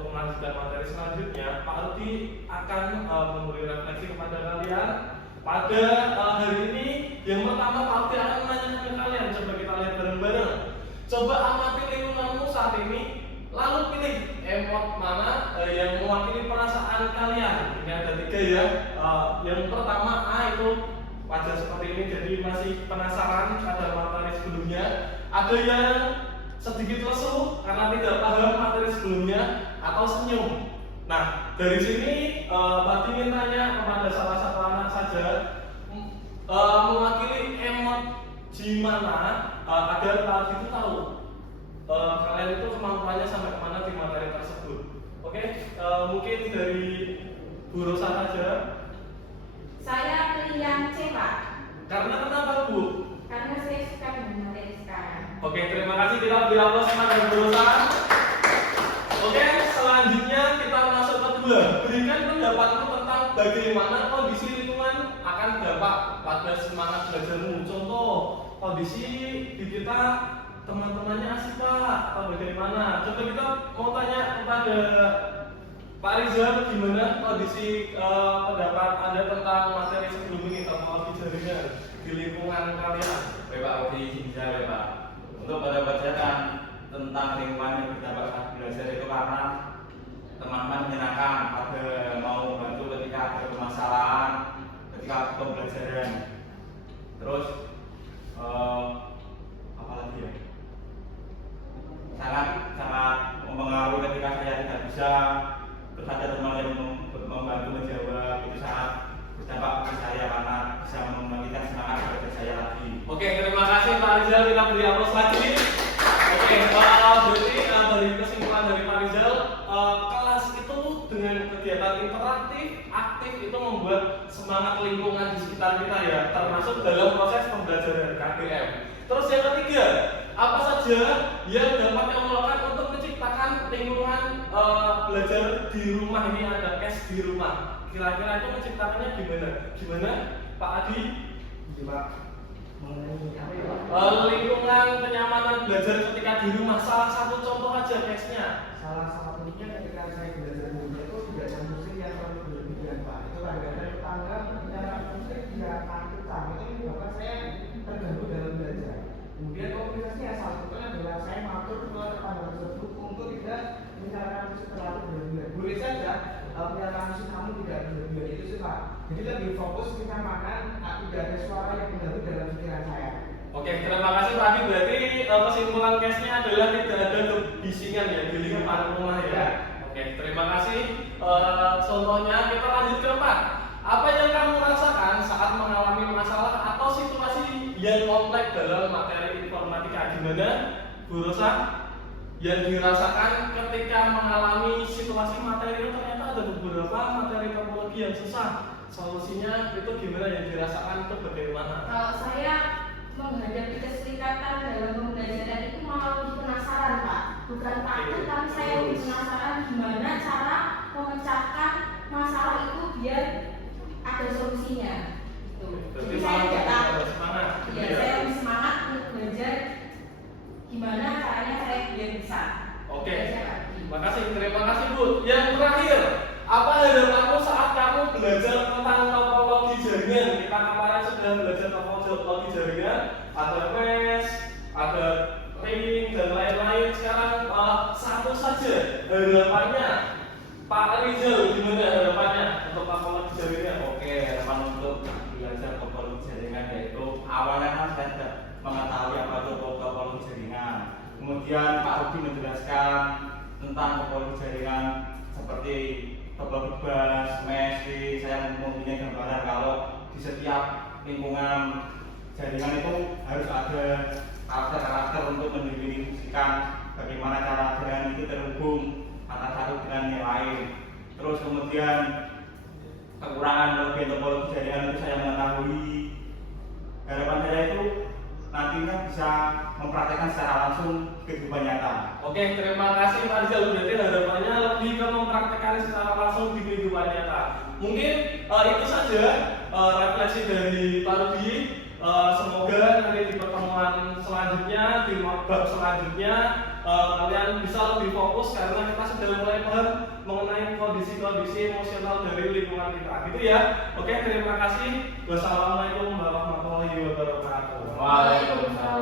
untuk melanjutkan materi selanjutnya, Pak Rudi akan memberi refleksi kepada kalian pada hari ini. Yang pertama, Pak Rudi akan menanyakan ke kalian. Coba kita lihat bareng-bareng. Coba amati lingkunganmu saat ini, lalu pilih emot mana yang mewakili perasaan kalian. Ini ada 3 ya. Yang pertama A itu wajah seperti ini, jadi masih penasaran pada materi sebelumnya. Ada yang sedikit lesu karena tidak paham materi sebelumnya, atau senyum. Nah, dari sini Pak ingin tanya kepada salah satu anak saja, mewakili emot gimana agar Pak itu tahu kalian itu kemampuannya sampai kemana di materi tersebut. Oke, mungkin dari Bu Rosa saja. Saya pilih yang C, Pak. Karena kenapa, Bu? Karena saya suka dengan materi sekarang. Oke, terima kasih. Kita beri aplaus kepada Bu Rosa. Oke, selanjutnya kita masuk ke 2. Berikan pendapatmu tentang bagaimana kondisi lingkungan akan berdampak pada semangat belajarmu. Contoh, kondisi di kita teman-temannya asik Pak, atau bagaimana? Coba kita mau tanya kepada Pak Rizal, gimana kondisi pendapat Anda tentang materi sebelum ini, teknologi jaringan di lingkungan kalian? Baik Pak Rudi, bisa ya Pak. Untuk pendapat saya kan tentang lingkungan yang berdampak saat belajar itu karena teman-teman menyenangkan pada mau membantu ketika ada permasalahan, ketika pembelajaran. Terus apa lagi ya? Sangat mempengaruhi ketika saya tidak bisa, terus ada teman yang membantu menjawab, itu sangat berdampak bagi saya karena bisa membangkitkan semangat belajar saya lagi. Oke, terima kasih Pak Rizal, kita beri aplaus lagi. Oke, berarti dari kesimpulan dari Pak Rizal, kelas itu dengan kegiatan interaktif, aktif itu membuat semangat lingkungan di sekitar kita ya, termasuk dalam proses pembelajaran KBM. Terus yang ketiga, apa saja yang dapat kamu lakukan untuk menciptakan lingkungan belajar di rumah? Ini ada case di rumah. Kira-kira itu menciptakannya gimana? Gimana, Pak Adi? Pak, mengenai apa ya Pak? Lingkungan kenyamanan belajar ketika di rumah. Salah satu contoh aja case-nya. Salah satunya ketika saya belajar musik itu tidak ada musik yang terlalu berlebihan Pak. Itu kadang-kadang tetangga bicara musik dia kencang, itu menyebabkan saya terganggu dalam belajar. Kemudian komunikasi yang salah satunya adalah saya mengatur ke tetangga tersebut untuk tidak menyalakan musik terlalu berlebihan. Boleh saja menyalakan musik kamu tidak berlebihan, itu sih Pak. Jadi lebih fokus kita makan, tidak ada suara yang mengganggu dalam pikiran saya. Oke, terima kasih Pak Adi. Berarti kesimpulan case-nya adalah tidak ada kebisingan ya di lingkungan rumah ya. Oke, terima kasih. Contohnya kita lanjut ke 4. Apa yang kamu rasakan saat mengalami masalah atau situasi yang kompleks dalam materi informatika? Gimana, Bu Rosa? Yang dirasakan ketika mengalami situasi materi itu ternyata ada beberapa materi topologi yang susah. Solusinya itu gimana, yang dirasakan itu bagaimana? Kalau saya menghadapi kesulitan dalam pembelajaran itu malah lebih penasaran Pak. Bukan takut, tapi saya lebih penasaran gimana cara memecahkan masalah itu biar ada solusinya. Gitu. Jadi saya tidak takut. Ya, saya lebih semangat untuk belajar gimana caranya saya biar bisa. Oke, makasih, terima kasih Bu. Yang terakhir, apa harapanmu saat kamu belajar tentang topologi jaringan? Kita kemarin sudah belajar topologi jaringan, ada mesh, ada ring dan lain-lain. Sekarang satu saja harapannya, Pak Rizal, gimana harapannya untuk topologi jaringan? Oke, harapan untuk belajar topologi jaringan yaitu awalnya kan saya tidak mengetahui apa itu topologi jaringan. Kemudian Pak Rudi menjelaskan tentang topologi jaringan seperti topologi bus, mesh, saya mempunyai gambaran kalau di setiap lingkungan jaringan itu harus ada karakter-karakter untuk mendefinisikan bagaimana cara jaringan itu terhubung antara satu dengan yang lain. Terus kemudian kekurangan kelebihan topologi jaringan itu saya mengetahui. Harapan saya itu nantinya bisa mempraktekkan secara langsung kehidupan nyata. Oke, terima kasih Pak Rizal. Berarti harapannya lebih ke mempraktekkan secara langsung di kehidupan nyata. Mungkin itu saja refleksi dari Pak Rudi. semoga nanti di pertemuan selanjutnya, di bab selanjutnya kalian bisa lebih fokus karena kita sudah mulai paham mengenai kondisi-kondisi emosional dari lingkungan kita, gitu ya. Oke, terima kasih. Wassalamualaikum warahmatullahi wabarakatuh. Waalaikumsalam.